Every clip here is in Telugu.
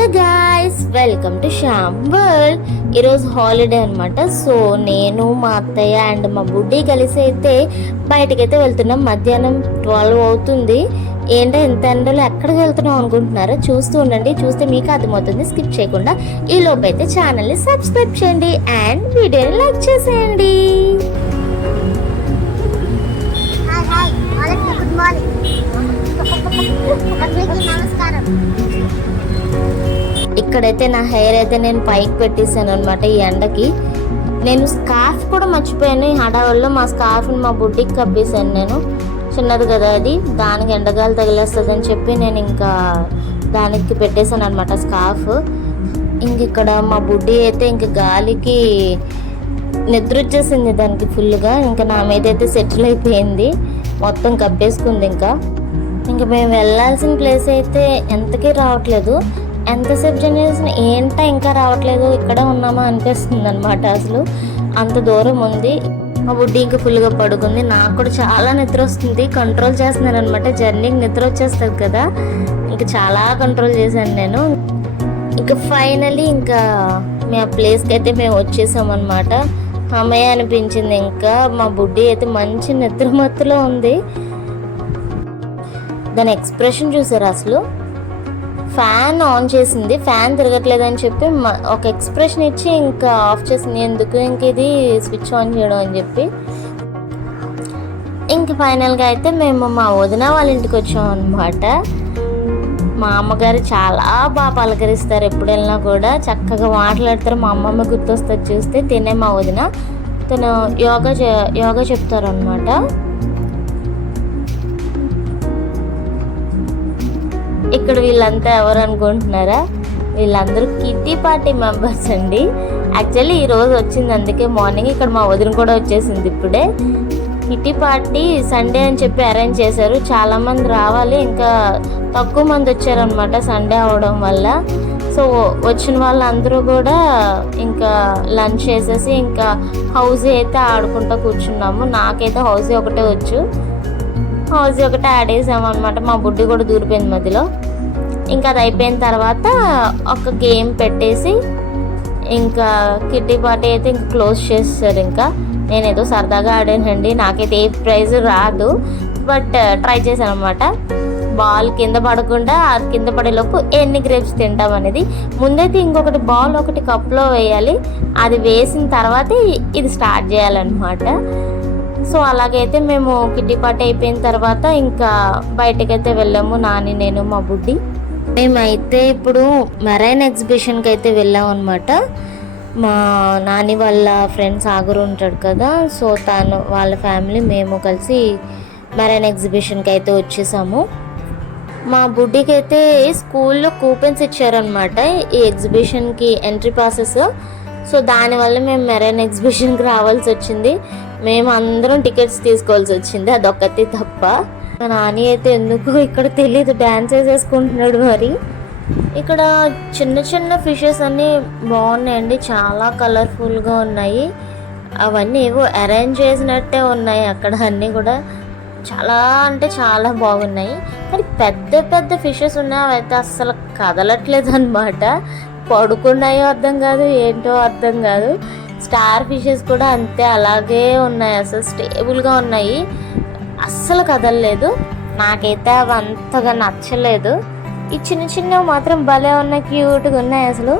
Hey guys, welcome to Shyam world. ఈరోజు హాలిడే అనమాట. సో నేను మా అత్తయ్య అండ్ మా బుడ్డి కలిసి అయితే బయటకైతే వెళ్తున్నాం. మధ్యాహ్నం 12 అవుతుంది. ఏంటో ఇంత ఎండలో ఎక్కడికి వెళ్తున్నాం అనుకుంటున్నారో చూస్తూ ఉండండి. చూస్తే మీకు అర్థమవుతుంది. స్కిప్ చేయకుండా ఈ లోపు అయితే ఛానల్ని సబ్స్క్రైబ్ చేయండి అండ్ వీడియోని లైక్ చేసేయండి. గుడ్ మార్నింగ్, నమస్కారం. ఇక్కడైతే నా హెయిర్ అయితే నేను పైకి పెట్టేసాను అనమాట. ఈ ఎండకి నేను స్కార్ఫ్ కూడా మర్చిపోయాను. ఈ హడావుల్లో మా స్కార్ఫ్ని మా బుడ్డికి కప్పేసాను. నేను చిన్నది కదా అది, దానికి ఎండగాలి తగిలేస్తుంది అని చెప్పి నేను ఇంకా దానికి పెట్టేశాను అనమాట స్కార్ఫ్. ఇంక ఇక్కడ మా బుడ్డి అయితే ఇంక గాలికి నిద్ర వచ్చేసింది దానికి ఫుల్గా. ఇంకా నా మీద అయితే సెటిల్ అయిపోయింది, మొత్తం కప్పేసుకుంది. ఇంకా మేము వెళ్ళాల్సిన ప్లేస్ అయితే ఎంతకీ రావట్లేదు. ఎంతసేపు జర్నీ ఏంటో ఇంకా రావట్లేదు, ఇక్కడే ఉన్నామా అనిపిస్తుంది అనమాట. అసలు అంత దూరం ఉంది. మా బుడ్డి ఇంకా ఫుల్గా పడుకుంది. నాకు కూడా చాలా నిద్ర వస్తుంది. కంట్రోల్ చేస్తున్నాను అనమాట. జర్నీకి నిద్ర వచ్చేస్తుంది కదా, ఇంకా చాలా కంట్రోల్ చేశాను నేను. ఇంకా ఫైనలీ ఇంకా మేము ఆ ప్లేస్కి అయితే మేము వచ్చేసాం అనమాట. అమ్మయ్య అనిపించింది. ఇంకా మా బుడ్డి అయితే మంచి నిద్ర మత్తులో ఉంది. దాని ఎక్స్ప్రెషన్ చూసారు అసలు. ఫ్యాన్ ఆన్ చేసింది, ఫ్యాన్ తిరగట్లేదని చెప్పి ఒక ఎక్స్ప్రెషన్ ఇచ్చి ఇంకా ఆఫ్ చేసింది. ఎందుకు ఇంక ఇది స్విచ్ ఆన్ చేయడం అని చెప్పి. ఇంక ఫైనల్గా అయితే మేము మా వదిన వాళ్ళ ఇంటికి వచ్చాం అనమాట. మా అమ్మగారు చాలా బాగా పలకరిస్తారు. ఎప్పుడు వెళ్ళినా కూడా చక్కగా మాట్లాడతారు. మా అమ్మమ్మ గుర్తొస్తుంది చూస్తే. తినే మా వదిన, తను యోగా చెప్తారు అనమాట. ఇక్కడ వీళ్ళంతా ఎవరు అనుకుంటున్నారా? వీళ్ళందరూ కిట్టి పార్టీ మెంబర్స్ అండి. యాక్చువల్లీ ఈరోజు వచ్చింది, అందుకే మార్నింగ్ ఇక్కడ మా వదిన కూడా వచ్చేసింది ఇప్పుడే. కిట్టి పార్టీ సండే అని చెప్పి అరేంజ్ చేశారు. చాలామంది రావాలి, ఇంకా తక్కువ మంది వచ్చారనమాట సండే అవడం వల్ల. సో వచ్చిన వాళ్ళందరూ కూడా ఇంకా లంచ్ చేసేసి ఇంకా హౌస్ అయితే ఆడుకుంటూ కూర్చున్నాము. నాకైతే హౌస్ ఒకటే వచ్చు. హౌస్ ఒకటే ఆడేసామన్నమాట. మా బుడ్డి కూడా దూరిపోయింది మధ్యలో. ఇంకా అది అయిపోయిన తర్వాత ఒక గేమ్ పెట్టేసి ఇంకా కిట్టి పార్టీ అయితే ఇంకా క్లోజ్ చేస్తారు. ఇంకా నేనేదో సరదాగా ఆడానండి. నాకైతే ఏ ప్రైజ్ రాదు, బట్ ట్రై చేశాను అనమాట. బాల్ కింద పడకుండా అది కింద పడేలోపు ఎన్ని గ్రేప్స్ తింటాం అనేది. ముందైతే ఇంకొకటి బాల్ ఒకటి కప్లో వేయాలి. అది వేసిన తర్వాతే ఇది స్టార్ట్ చేయాలన్నమాట. సో అలాగైతే మేము కిట్టి పార్టీ అయిపోయిన తర్వాత ఇంకా బయటకైతే వెళ్ళాము, నాని, నేను, మా బుడ్డి. మేమైతే ఇప్పుడు మెరైన్ ఎగ్జిబిషన్కి అయితే వెళ్ళాము అనమాట. మా నాని వాళ్ళ ఫ్రెండ్స్ సాగర్ ఉంటాడు కదా, సో తను వాళ్ళ ఫ్యామిలీ మేము కలిసి మెరైన్ ఎగ్జిబిషన్కి అయితే వచ్చేసాము. మా బుడ్డికి అయితే స్కూల్లో కూపెన్స్ ఇచ్చారనమాట ఈ ఎగ్జిబిషన్కి ఎంట్రీ పాసెస్. సో దానివల్ల మేము మెరైన్ ఎగ్జిబిషన్కి రావాల్సి వచ్చింది. మేము అందరం టికెట్స్ తీసుకోవాల్సి వచ్చింది, అదొక్కటి తప్ప. మా నాని అయితే ఎందుకు ఇక్కడ తెలీదు డ్యాన్స్ వేసేసుకుంటున్నాడు. మరి ఇక్కడ చిన్న చిన్న ఫిషెస్ అన్నీ బాగున్నాయండి, చాలా కలర్ఫుల్గా ఉన్నాయి. అవన్నీ ఏవో అరేంజ్ చేసినట్టే ఉన్నాయి అక్కడ. అన్నీ కూడా చాలా అంటే చాలా బాగున్నాయి. కానీ పెద్ద పెద్ద ఫిషెస్ ఉన్నాయి, అవైతే అస్సలు కదలట్లేదు అనమాట. పడుకున్నాయో అర్థం కాదు, ఏంటో అర్థం కాదు. స్టార్ ఫిషెస్ కూడా అంతే, అలాగే ఉన్నాయి, అసలు స్టేబుల్గా ఉన్నాయి, అస్సలు కదలలేదు. నాకైతే అవి అంతగా నచ్చలేదు. ఈ చిన్న చిన్నవి మాత్రం భలే ఉన్నాయి, క్యూట్గా ఉన్నాయి. అసలు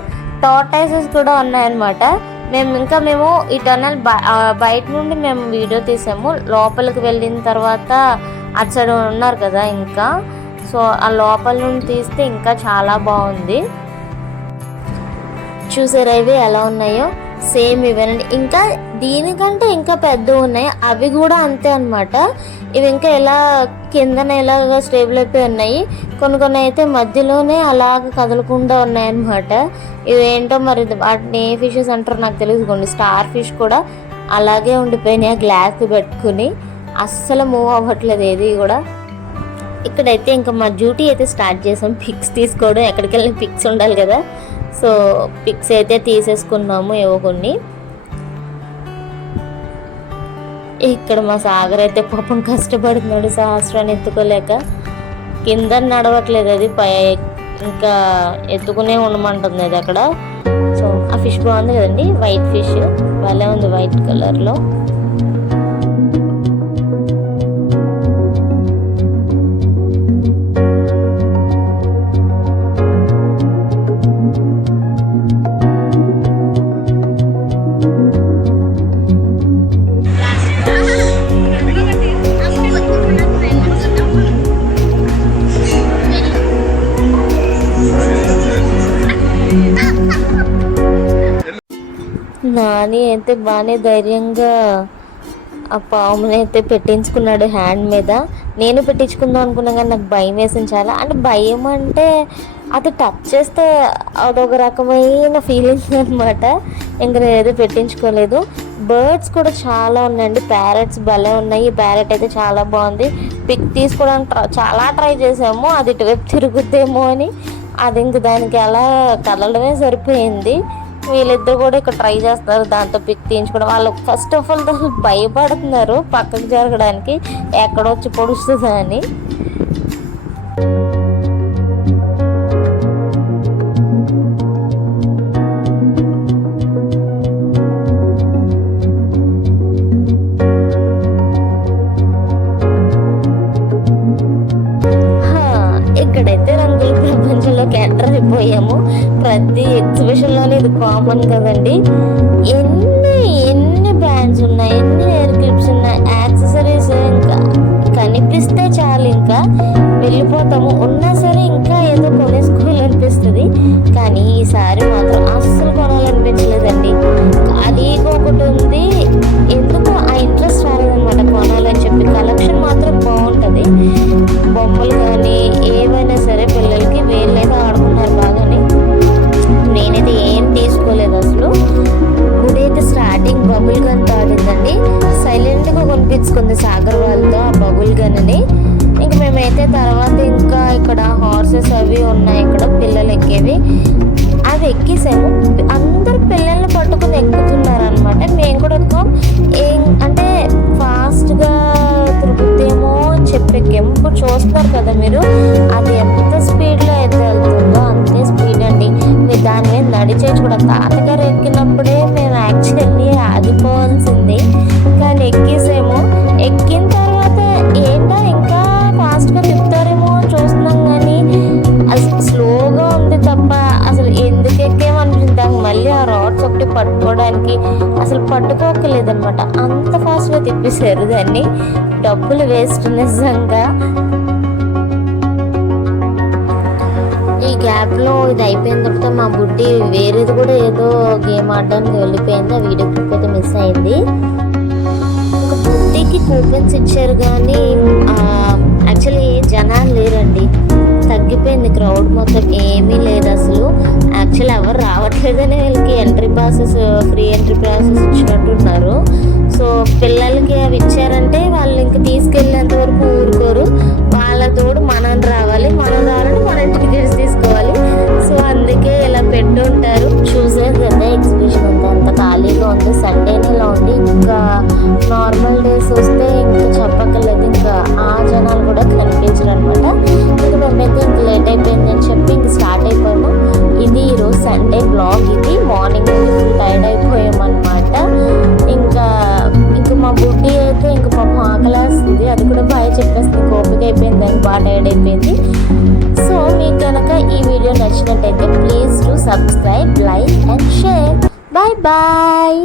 టార్టాయిసెస్ కూడా ఉన్నాయన్నమాట. మేము ఈ టన్నల్ బయట నుండి మేము వీడియో తీసాము. లోపలికి వెళ్ళిన తర్వాత అటు సైడ్ ఉన్నారు కదా ఇంకా, సో ఆ లోపల నుండి తీస్తే ఇంకా చాలా బాగుంది. చూసారా ఇవి ఎలా ఉన్నాయో? సేమ్ ఇవేనండి. ఇంకా దీనికంటే ఇంకా పెద్ద ఉన్నాయి, అవి కూడా అంతే అనమాట. ఇవి ఇంకా ఎలా కిందన ఎలాగా స్టేబుల్ అయిపోయి ఉన్నాయి. కొన్ని అయితే మధ్యలోనే అలాగ కదలకుండా ఉన్నాయన్నమాట. ఇవేంటో మరి వాటిని ఏ ఫిషెస్ అంటారో నాకు తెలియదుకోండి. స్టార్ ఫిష్ కూడా అలాగే ఉండిపోయినాయి, గ్లాస్ పెట్టుకుని అస్సలు మూవ్ అవ్వట్లేదు ఏది కూడా. ఇక్కడైతే ఇంకా మా డ్యూటీ అయితే స్టార్ట్ చేసాం, పిక్స్ తీసుకోవడం. ఎక్కడికి వెళ్ళిన పిక్స్ ఉండాలి కదా, సో పిక్స్ అయితే తీసేసుకున్నాము ఏవో కొన్ని. ఇక్కడ మా సాగర్ అయితే పాపం కష్టపడుతున్నాడు సహస్రాన్ని ఎత్తుకోలేక. కింద నడవట్లేదు, అది ఇంకా ఎత్తుకునే ఉండమంటుంది అది అక్కడ. సో ఆ ఫిష్ బాగుంది కదండి, వైట్ ఫిష్ భలే ఉంది వైట్ కలర్లో. నాని అయితే బాగానే ధైర్యంగా ఆ పాముని అయితే పెట్టించుకున్నాడు హ్యాండ్ మీద. నేను పెట్టించుకుందాం అనుకున్నా కానీ నాకు భయం వేసింది చాలా. అంటే భయం అంటే అది టచ్ చేస్తే అదొక రకమైన ఫీలింగ్ అనమాట. ఇంకా నేనైతే పెట్టించుకోలేదు. బర్డ్స్ కూడా చాలా ఉన్నాయండి, ప్యారెట్స్ భలే ఉన్నాయి. ఈ ప్యారెట్ అయితే చాలా బాగుంది. పిక్ తీసుకోవడానికి చాలా ట్రై చేసాము, అది ఇటువైపు తిరుగుద్దేమో అని. అది ఇంక దానికి అలా కదలడమే సరిపోయింది. వీళ్ళిద్దరు కూడా ఇక్కడ ట్రై చేస్తారు దాంతో పిక్ తీయించుకోవడం. వాళ్ళు ఫస్ట్ ఆఫ్ ఆల్ దాన్ని భయపడుతున్నారు పక్కకు జరగడానికి, ఎక్కడొచ్చి పొడుస్తుందా అని. ఇక్కడైతే రంగుల ప్రపంచంలోకి ఎంటర్ అయిపోయాము. ప్రతి ఎగ్జిబిషన్లోనే ఇది కామన్ కదండి. ఎన్ని బ్రాండ్స్ ఉన్నాయి, ఎన్ని హెయిర్ క్లిప్స్ ఉన్నాయి, యాక్సెసరీస్. ఇంకా కనిపిస్తే చాలు ఇంకా వెళ్ళిపోతాము. ఉన్నా సరే ఇంకా ఏదో కొనేసుకోవాలనిపిస్తుంది. కానీ ఈసారి మాత్రం అస్సలు కొనాలనిపించలేదండి. ఖాళీగా ఒకటి ఉంది, ఎందుకో ఆ ఇంట్రెస్ట్ రాలేదన్నమాట కొనాలని చెప్పి. కలెక్షన్ మాత్రం బాగుంటుంది, బొమ్మలు కానీ ఏవైనా సరే పిల్లలకి వీళ్ళైతే ఆడుకున్నారు బాగానే. నేనైతే ఏం తీసుకోలేదు అసలు. గుడి అయితే స్టార్టింగ్ బబుల్ గన్ ఆడిందండి, సైలెంట్గా కొనిపించుకుంది సాగర్ వాళ్ళతో ఆ బబుల్ గన్ని. ఇంక మేమైతే తర్వాత ఇంకా ఇక్కడ హార్సెస్ అవి ఉన్నాయి ఇక్కడ పిల్లలు ఎక్కేవి, అవి ఎక్కేసాము. అందరు పిల్లల్ని పట్టుకుని ఎక్కుతున్నారు అనమాట. మేము కూడా ఏం అంటే ఫాస్ట్గా తిరుగుతేమో అని చెప్పి ఎక్కాము. ఇప్పుడు చూస్తున్నారు కదా మీరు, అది ఎంత స్పీడ్లో అయితే వెళ్తుందో అంతే స్పీడ్ అండి. మీరు దాని మీద నడిచేసి కూడా తాతగారు ఎక్కినప్పుడే మేము యాక్చువల్లీ ఆగిపోవాల్సింది, కానీ ఎక్కేసాము. ఎక్కిన తర్వాత ఏంటో ఇంకా ఫాస్ట్గా తిప్పుతారేమో చూస్తున్నాం, కానీ అసలు స్లోగా ఉంది తప్ప అసలు ఎందుకు ఎక్కేమనిపించింది. దానికి మళ్ళీ ఆ రాడ్స్ ఒకటి పట్టుకోవడానికి అసలు పట్టుకోకలేదనమాట, అంత ఫాస్ట్గా తిప్పేశారు దాన్ని. డబ్బులు వేస్ట్ నిజంగా. ఈ గ్యాప్లో ఇది అయిపోయిన తర్వాత మా బుడ్డి వేరేది కూడా ఏదో గేమ్ ఆడడానికి వెళ్ళిపోయింది, ఆ వీడియో క్లిప్ అయితే మిస్ అయింది. ఒక బుడ్డికి కూపన్స్ ఇచ్చారు కానీ యాక్చువల్లీ జనాలు లేరండి, తగ్గిపోయింది క్రౌడ్ మొత్తం, ఏమీ లేదు అసలు. యాక్చువల్లీ ఎవరు రావట్లేదని వీళ్ళకి entry passes, free entry passes ఇచ్చినట్టున్నారు. సో పిల్లలకి అవి ఇచ్చారంటే వాళ్ళు ఇంక తీసుకెళ్ళేంత వరకు ఊరుకోరు. వాళ్ళ తోడు మనం రావాలంటే మనం టికెట్స్ తీసుకోవాలి. సో అందుకే ఇలా పెట్టి ఉంటారు. చూసారు కదా ఎగ్జిబిషన్ అంత ఖాళీగా ఉంది, సండేనేలా ఉంది. ఇంకా నార్మల్ డేస్ వస్తే ఇంకా చెప్పక్కర్లేదు, ఇంకా ఆ జనాలు కూడా కనిపించరు అనమాట. ఇంకా మేమైతే ఇంక లేట్ అయిపోయిందని చెప్పి ఇంక స్టార్ట్ అయిపోయాము. ఇది ఈరోజు సండే బ్లాగ్. ఇది మార్నింగ్ ఫుల్ టైర్డ్ అయిపోయామన్నమాట. ఇంకా మా బుడ్డి అయితే ఇంకా పాపం ఆకలేస్తుంది, అది కూడా బాగా చెప్పేస్తుంది, ఓపిక అయిపోయింది, దానికి బాగా టైర్డ్ అయిపోయింది. సో మీకు కనుక ఈ వీడియో నచ్చినట్టయితే please to subscribe, like and share. Bye bye.